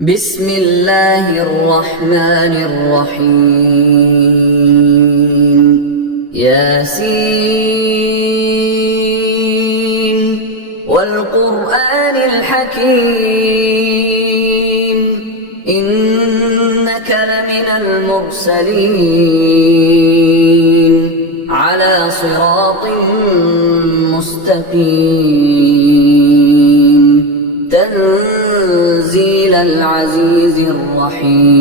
بسم الله الرحمن الرحيم ياسين والقرآن الحكيم إنك لمن المرسلين على صراط مستقيم تنزيل العزيز الرحيم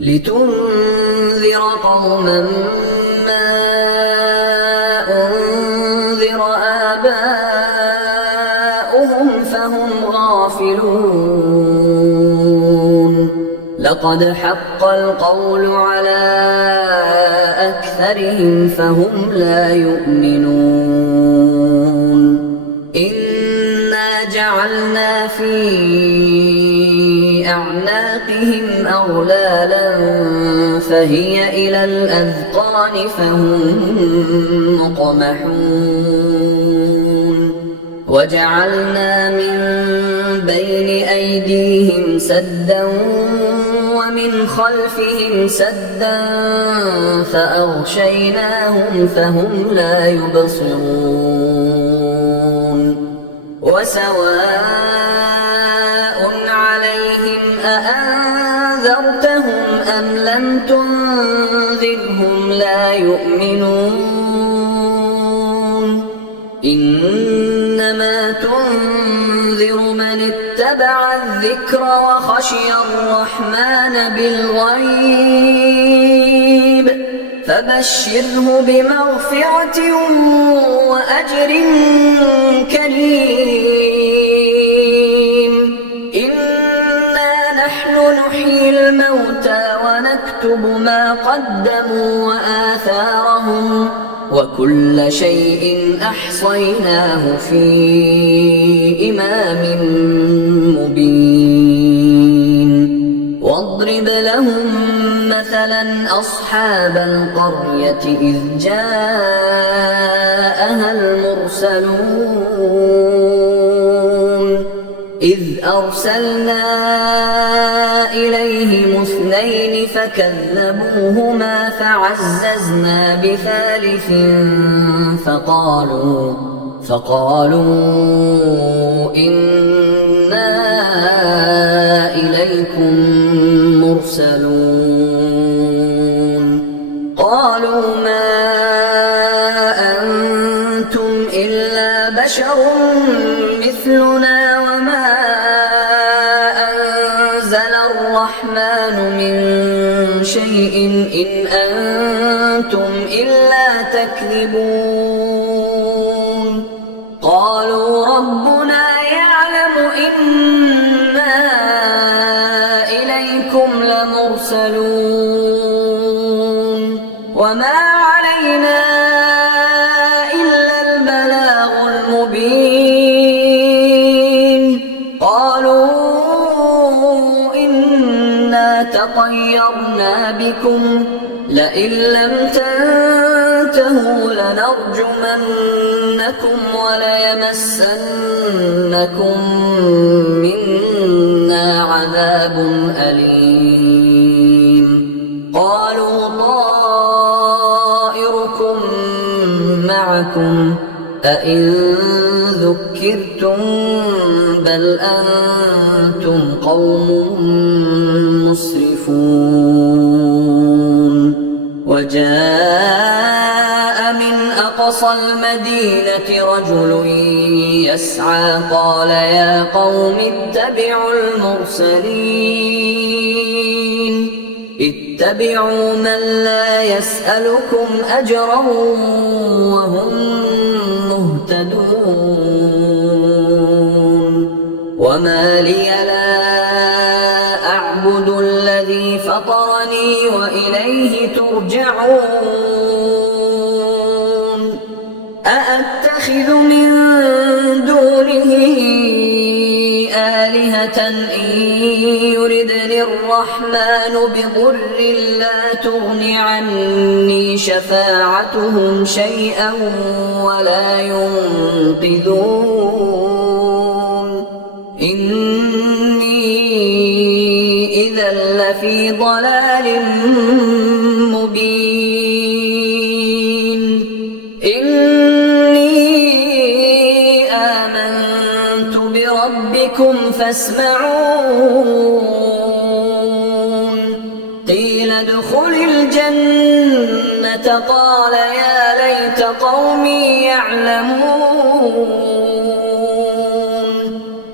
لتنذر قوما ما أنذر آباؤهم فهم غافلون لقد حق القول على أكثرهم فهم لا يؤمنون جعلنا في أعناقهم أغلالا فهي إلى الأذقان فهم مقمحون وجعلنا من بين أيديهم سدا ومن خلفهم سدا فأغشيناهم فهم لا يبصرون وسواء عليهم أأنذرتهم أم لم تنذرهم لا يؤمنون إنما تنذر من اتبع الذكر وخشي الرحمن بالغيب فبشره بمغفرة وأجر كريم إنا نحن نحيي الموتى ونكتب ما قدموا وآثارهم وكل شيء أحصيناه في إمام مبين واضرب لهم مثلا أصحاب القرية إذ جاءها المرسلون إذ أرسلنا إليهم اثنين فكذبوهما فعززنا بثالث فقالوا إنا إليكم مرسلون قالوا ما أنتم إلا بشر مثلنا وما أنزل الرحمن من شيء إن أنتم إلا تكذبون قالوا ربنا يعلم إنا إليكم لمرسلون وما علينا إلا البلاغ المبين قالوا إنا تطيرنا بكم لئن لم تنتهوا لنرجمنكم وليمسنكم منا عذاب أليم قالوا طائركم معكم أئن ذكرتم بل أنتم قوم مسرفون وجاء من أقصى المدينة رجل يسعى قال يا قوم اتبعوا المرسلين اتبعوا من لا يسألكم أجرا وهم مهتدون وما لي لا أعبد الذي فطرني وإليه ترجعون أأتخذ من دونه آلهة إن يردني الرحمن بضر لا تغن عني شفاعتهم شيئا ولا ينقذون إذا لفي ضلال مبين إني آمنت بربكم فاسمعون قيل ادخل الجنة قال يا ليت قومي يعلمون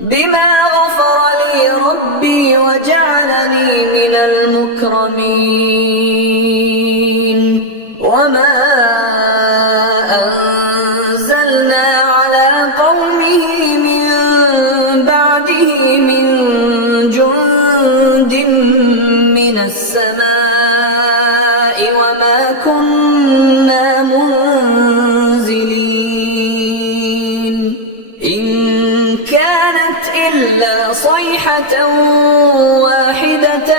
بما غفر لي ربي وجعلني من المكرمين وما أنزلنا على قومه من بعده من جند من السماء وما كنا منزلين إن كانت إلا صيحة واحدة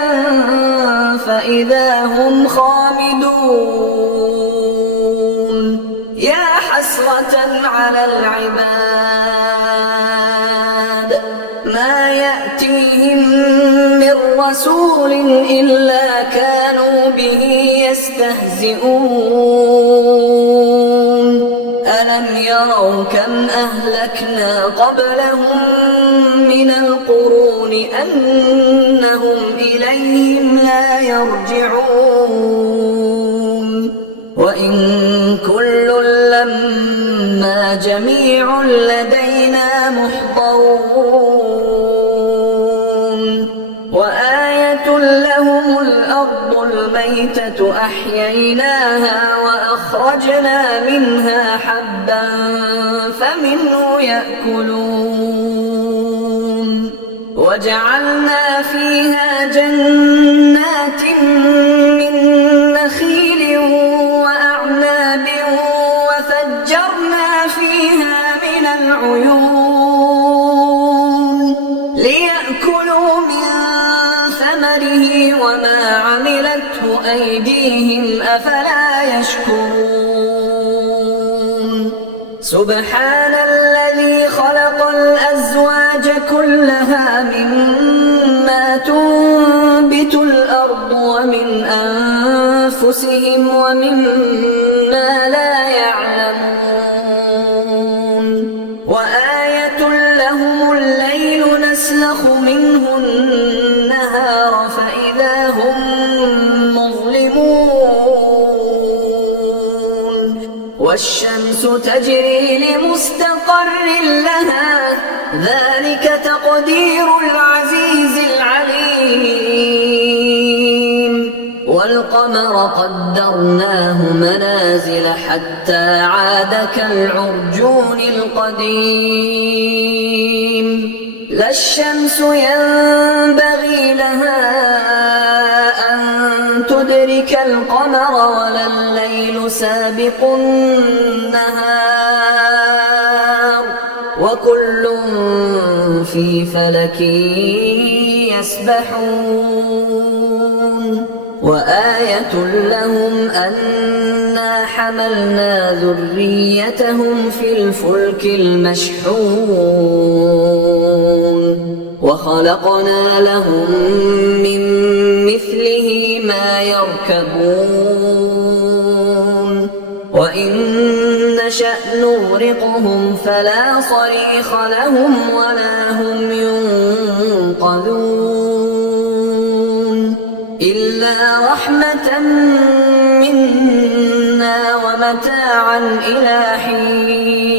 فإذا هم خامدون يا حسرة على العباد ما يأتيهم من رسول إلا كانوا به يستهزئون ألم يروا كم أهلكنا قبلهم من القرون أنهم إليهم لا يرجعون وإن كل لما جميع لدينا محضرون وآية لهم الأرض الميتة أحييناها وأخرجنا منها حبا فمنه يأكلون وجعلنا فيها جنات من نخيل وأعناب وفجرنا فيها من العيون ليأكلوا من ثمره وما عملته أيديهم أفلا يشكرون سبحان الذي خلق الأزواج كلها مما تنبت الأرض ومن أنفسهم ومما لا يعلمون وآية لهم الليل نسلخ منه النهار فإذا هم مظلمون والشمس تجري لمستقر لها ذلك تقدير العزيز العليم والقمر قدرناه منازل حتى عاد كالعرجون القديم لا الشمس ينبغي لها أن تدرك القمر ولا الليل سابق النهار وكل في فلك يسبحون وآية لهم أنا حملنا ذريتهم في الفلك المشحون وخلقنا لهم من مثله ما يركبون وإن نشأ نغرقهم فلا صريخ لهم ولا هم ينقذون إلا رحمة منا ومتاعا إلى حين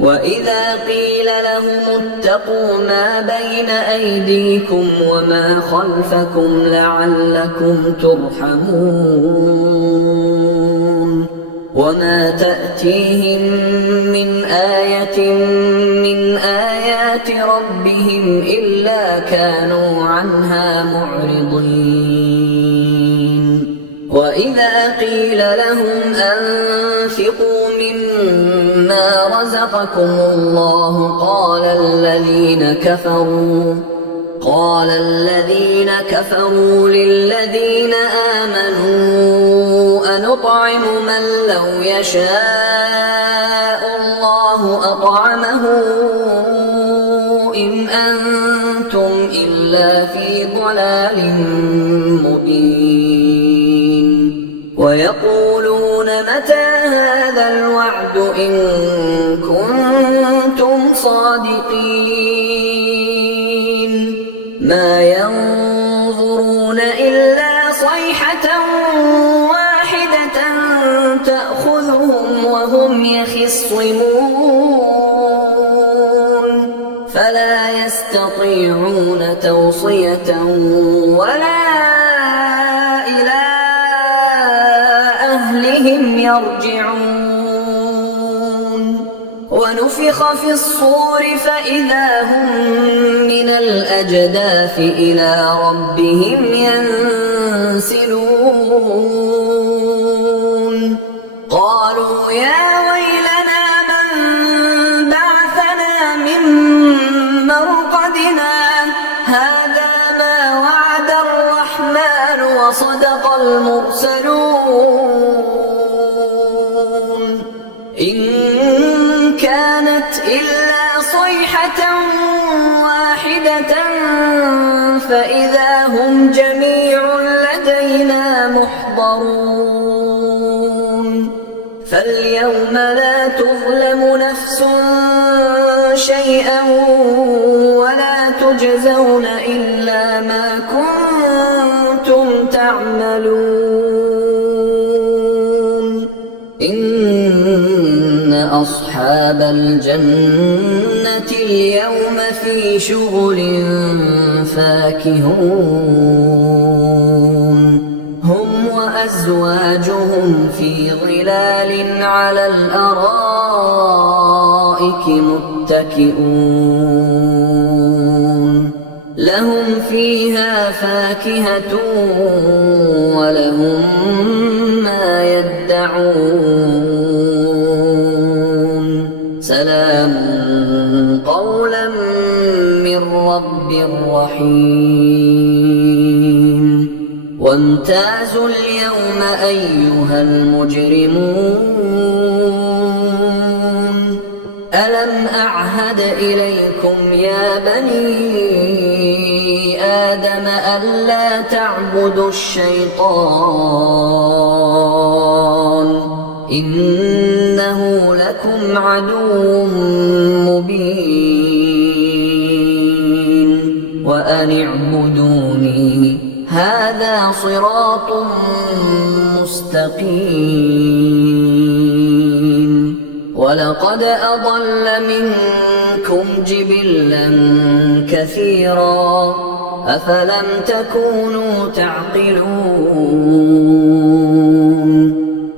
وإذا قيل لهم اتقوا ما بين أيديكم وما خلفكم لعلكم ترحمون وما تأتيهم من آية من آيات ربهم إلا كانوا عنها معرضين وإذا قيل لهم أنفقوا مما رزقكم الله قال الذين كفروا للذين آمنوا أنطعم من لو يشاء الله أطعمه إن أنتم إلا في ضلال مبين ويقولون متى هذا الوعد إن كنتم صادقين ما ينظرون إلا صيحة واحدة تأخذهم وهم يخصمون فلا يستطيعون توصية ولا إلى أهلهم يرجعون ونفخ في الصور فإذا هم من الأجداث إلى ربهم ينسلون قالوا يا ويلنا من بعثنا من مرقدنا هذا ما وعد الرحمن وصدق المرسلون إن كانت إلا صيحة واحدة فإذا هم جميع لدينا محضرون فاليوم لا تظلم نفس شيئا ولا تجزون إلا ما كنتم تعملون إن أصحاب الجنة اليوم في شغل فاكهون هم وأزواجهم في ظلال على الأرائك متكئون لهم فيها فاكهة ولهم ما يدعون سلام قولا من رب رحيم وامتازوا اليوم أيها المجرمون ألم أعهد إليكم يا بني آدم ألا تعبدوا الشيطان إنه لكم عدو مبين وأن اعبدوني هذا صراط مستقيم ولقد أضل منكم جبلا كثيرا أفلم تكونوا تعقلون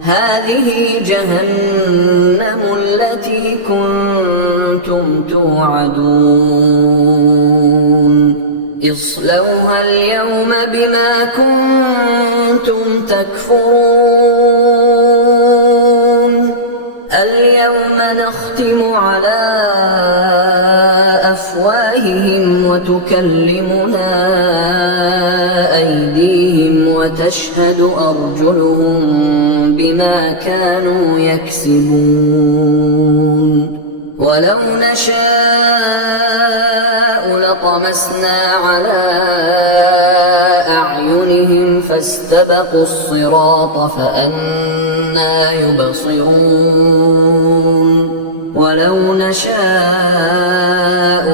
هذه جهنم التي كنتم توعدون اصلوها اليوم بما كنتم تكفرون اليوم نختم على أفواههم وتكلمنا أيديهم وتشهد أرجلهم بما كانوا يكسبون ولو نشاء لطمسنا على أعينهم فاستبقوا الصراط فأنى يبصرون ولو نشاء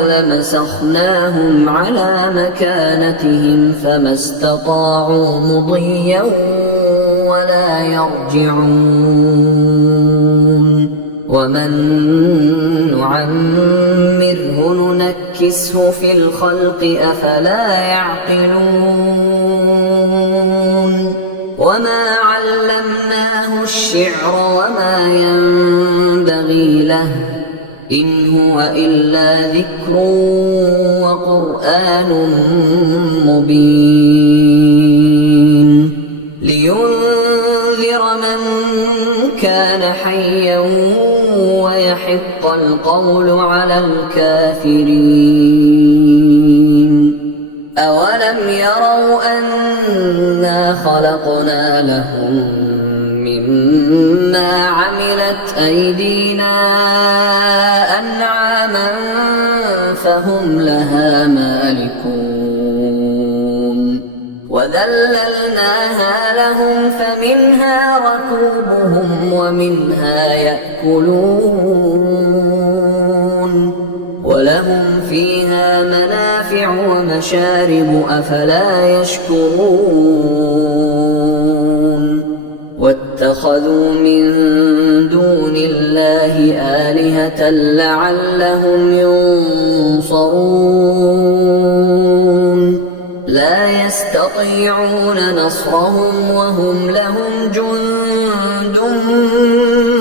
لمسخناهم على مكانتهم فما استطاعوا مضيا ولا يرجعون ومن نعمره ننكسه في الخلق أفلا يعقلون وما علمناه الشعر وما ينبغي له إن هو إلا ذكر وقرآن مبين لينذر من كان حيا ويحق القول على الكافرين أولم يروا أنا خلقنا لهم مما عملت أيدينا أنعاما فهم لها مالكون وذللناها لهم فمنها ركوبهم ومنها يأكلون ولهم فيها منافع ومشارب أفلا يشكرون واتخذوا من دون الله آلهة لعلهم ينصرون لا يستطيعون نصرهم وهم لهم جند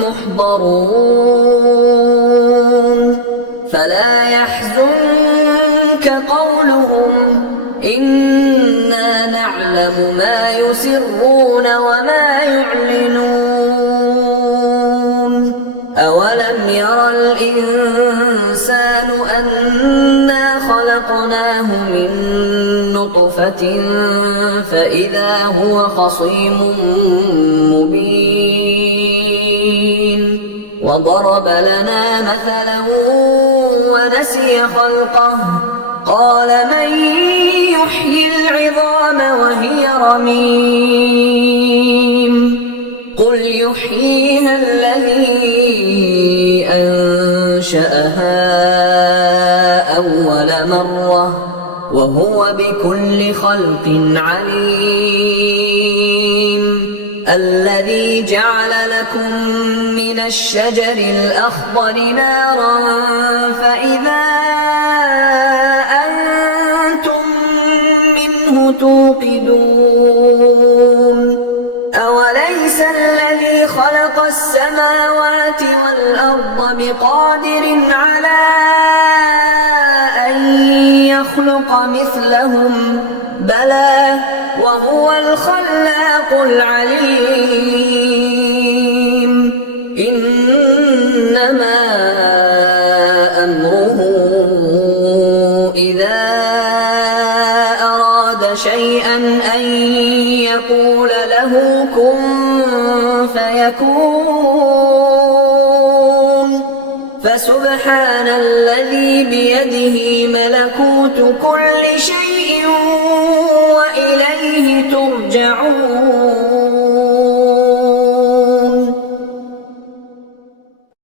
محضرون فلا يحزنك قولهم إنا نعلم ما يسرون وما يعلنون أولم ير الإنسان أنا خلقناه من نطفة فإذا هو خصيم مبين وضرب لنا مثلا ونسي خلقه قال من يحيي العظام وهي رميم قل يحييها الذي أنشأها أول مرة وهو بكل خلق عليم الذي جعل لكم من الشجر الأخضر نارا فإذا أنتم منه توقدون أوليس الذي خلق السماوات والأرض بقادر على أن يخلق مثلهم بلى وهو الخلاق العليم إنما أمره إذا أراد شيئا أن يقول له كن فيكون فسبحان الذي بيده ملكوت كل شيء وإليه ترجعون.